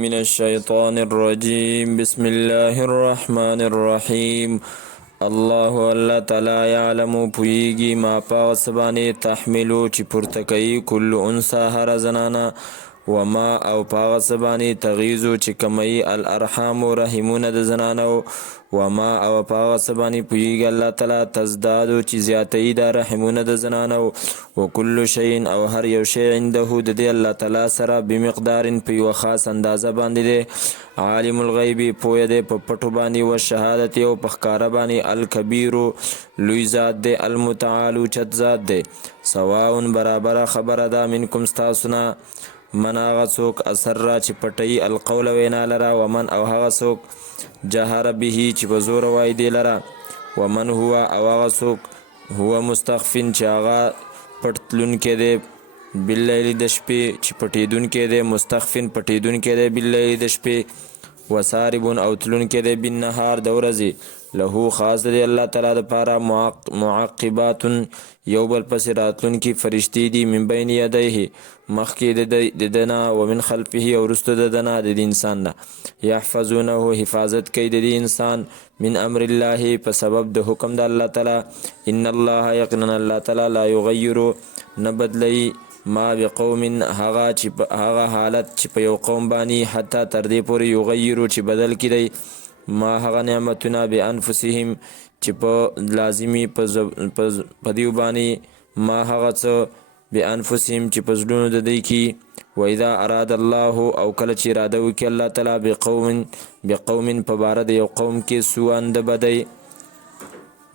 من الشيطان الرجيم بسم الله الرحمن الرحيم الله تعالی یعلم پویږي ما پاس باندې تحملو چې پورته کوي کل انثى هر زنانه وما او پاس باندې تغیزو چې کمی الارحام رحمونه د زنانو وما او پاس باندې پویږي الله تعالی تزدادو چې زیاتې د رحمونه د زنانو وکل شیء او هر یو شی عنده د الله تعالی سره بمقدار په یو خاص اندازه باندې دی عالم الغیب پوی دی په پټو باندې او شهادت او په ښکاره باندې الکبیر لوی ذات دی المتعال چت ذات دی سواء برابر خبره ده منکم استاسنا من هغه څوک اثر را چې پټي القول وینا لره ومن او هغه څوک جهر به چې په زور وای دی لره ومن هو او هغه څوک هو مستخفن چې هغه پټتلونکی دی باللیل د شپې چې پټېدونکی دی مستخفن پټېدونکی دی باللیل د شپې وسارب او تلونکی دی بالنهار د ورځې له خاص دی الله تعالی دپاره معقبات یو بل پسې راتلونکي فرشتې دي من بین یدیه مخکې د دنا ومن خلفه او وروسته د دنا د انسان نه یحفظونه حفاظت کوي د انسان من امر الله په سبب د حکم د الله تعالی ان الله یقینا الله تعالی لا یغیر نه بدلی ما بقوم هغه حالت چې په یو قوم باندې حتی تر دې پورې یغیرو چې بدل کړي ما هغه نعمتونه بانفسهم چې په لازمي په دیو باندې ما هغه څه بانفسهم چې په زړونو د دوی کې واذا اراد الله او کله چې اراده وکړي الله تعالی بقوم په باره د یو قوم کې سوء د بدی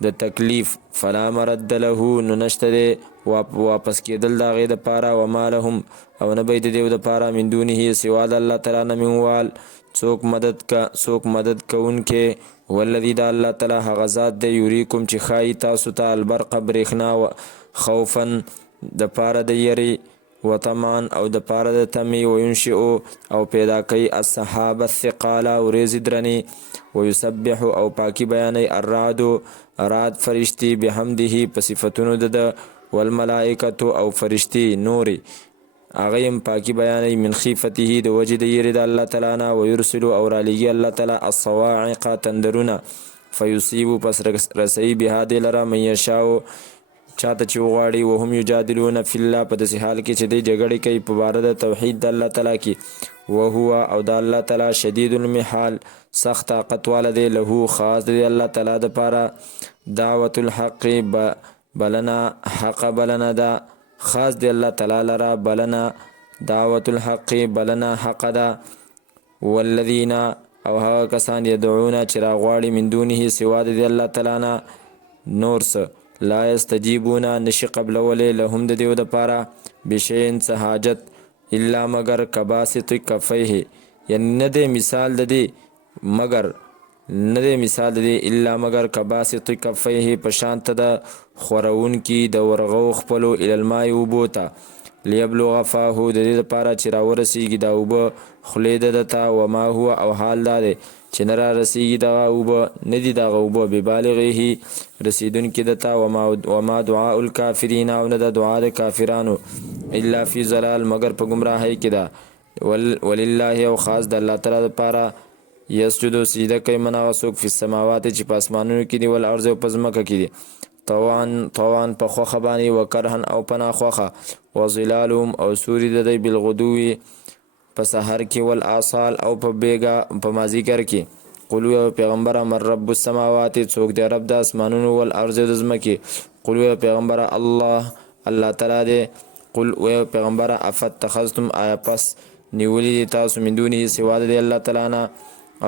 د تکلیف فلا مرد له نو نشته دی واپس کېدل د هغې دپاره وما لهم او نه به د دیو دپاره من دونه سوا د الله تعالی نه من وال څوک مدد کوونکی والذي د الله تعالی هغه ذات دی یریکم چې ښایي تاسو ته البرق برېښنا خوفا د پاره د یرې وطمان او د پاره د تمې وینشئ او پیدا کوي السحاب الثقال ورېځې درنې ویسبح او پاکي بیانوي رعد فرشتي بحمده په صفتونو د والملائکة او فرشتي نورې هغه هم پاکي بیانوي من خیفته د وجې د یرې د الله تعالی نه ویرسلو او رالیږي الله تعالی الصواعق تندرونه فیصیبو پس رسوي بها دې لره من یشاء چاته چې وغواړي وهم یجادلون فی الله په داسې حال کې چې دی جګړې کوي په باره د توحید د الله تعالی کې وهو او د الله تعالی شدید المحال سخت طاقت والا دی له خاص دی الله تعالی دپاره دعوت الحق بلنا حق بلنا دا خاص دی الله تعالی لره بلنا دعوت الحق بلنا حق دا والذین او هغه کسان یدعون چې راغواړي من دونه سوا د الله تعالی نه نور څه لا یستجیبون نشي قبلولی لهم د دیو دپاره بشیئن څه حاجت الا مگر کباسط کفیه یعنی نه دی مثال د دې مگر نه دی مثال د دې الا مگر کباسط کفیه په شانته د خورونکي د ورغو خپلو الی الماء اوبو ته لیبلغ فاه د دې دپاره چې راورسیږي دا اوبه خولې ده ته وما هو او حال دا دی چې نه را رسیږي دغه اوبه نه دي دغه اوبه ببالغه رسیدونکي ده ته وما دعاء الکافرین او نه د دعا د کافرانو الا فی ضلال مگر په ګمراهۍ کې ده ولله او خاص د الله تعالی دپاره یسجدو سجده کوي من هغه څوک فی السماوات چې په اسمانونو کې دي والارض او په ځمکه کې دي طوعا په خوښه باندې وکرهن او په ناخوښه وظلالهم او سوري د دوی بالغدو په سحر کې والآصال او په بیګا په مازیګر کې قلو پیغمبره من رب السماوات څوک دی رب د اسمانونو والارض د ځمکې قلو پیغمبره الله تعالی دی قل پیغمبره افتخذتم آیا پس نیولی دی تاسو من دونه سوا د الله تعالی نه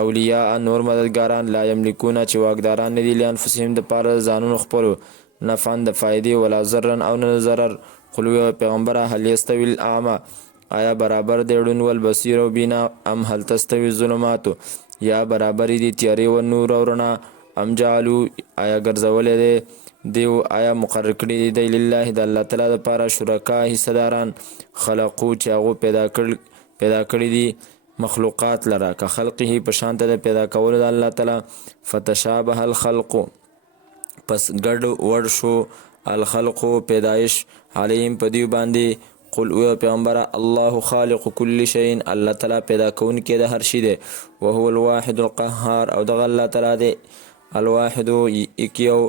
اولیاء نور مددګاران لا یملکونه چې واکداران نه دي لانفسهم دپاره ځانونو خپلو نفعا د فایدې ولا ضررا او نه ضرر قل پیغمبره هل یستوی الاعمى آیا برابر دی ړوند والبصیر او بینا ام هل تستوی الظلمات یا برابر دي تیارې و نور او رڼا ام جعلوا آیا ګرځولی دی دیو آیا مقرر کړي دی لله د الله تعالی دپاره شرکا حصهداران خلقو چې هغو پیدا کړي دي مخلوقات لره که خلقه په شانته د پیدا کولو د الله تعالی فتشابه الخلق پس ګډ وډ شو الخلق پیدایش علیهم په دیو باندې قل او پیغمبره الله خالق كل شيء، الله تعالی پیدا کوونکی د هر شي دی. وهو الواحد القهار، او دغه الله تعالی دی الواحد یکیو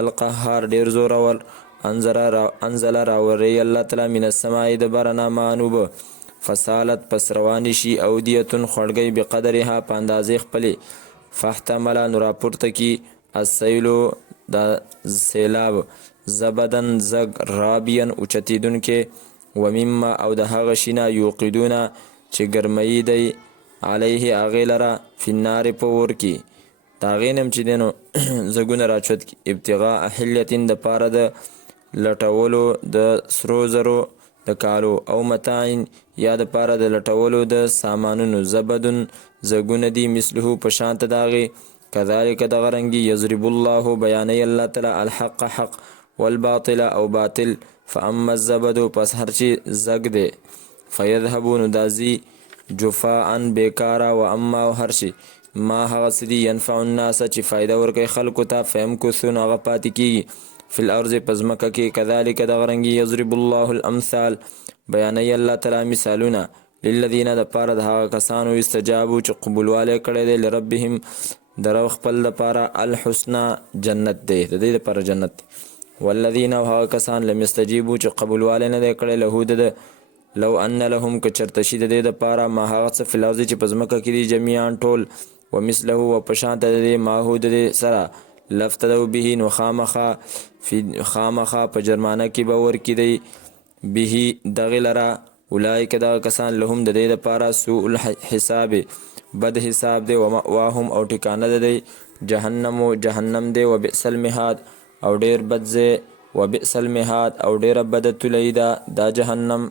القهار ډیر زورور. انزل راوری الله تعالی من السماء د برنا مانوب فسالت پس روانی شي اودیتون خړګي بقدرها په اندازې خپلې فاحتمل نو راپورته کی السیلو د سیلاب زبدن زگ رابین اوچتیدون کې ومما او د هغه شینا یوقدونه چې ګرمئی دی علیه هغې لره فی النار په اور کې د هغې نم چې دی نو زګونه راچوت کی ابتغاء حلیتن د پاره د لټولو د سرو زرو د کالو او متاعین یا د پاره د لټولو د سامانونو زبدن زګونه دی مثله په شانت داغي کذالک دغه رنګي یضرب الله بیانې الله تعالی الحق حق والباطل او باطل فاما الزبد پس هرچی زګ دی فیذهبون دازی جفاء بیکارا و اما هرچی ما هغه سدي ينفع الناس چې فائدہ ورکوي خلکو ته فیمکثون هغه پاتې کیږي فی الارض پزمکه کې کذالک دغه رنګي یضرب الله الامثال بیانې الله تعالی مثالونه للذین د پاره د هغه کسانو استجابو چې قبولواله کړي دي لربهم درو خپل د پاره الحسنى جنت دی د دې لپاره جنت دی والذین هغه کسان لم یستجیبو چې قبولواله نه دی کړي له د لو ان لهم کچرتشی د دې د پاره ما هغه څه فی الارض چې پزمکه کې دي جميعا ټول ومثله وپشانت د دې ماهود د سره لفتدو به نو خامخا په جرمانه کې به ورکې دی به دغې لره اولئک دغه کسان لهم د دې دپاره سوء الحساب بد حساب دی ومأواهم او ټکانه د دی جهنم دی وبئس المهاد او ډیر بد ځای وبئس المهاد او ډیره بده تلۍ ده دا جهنم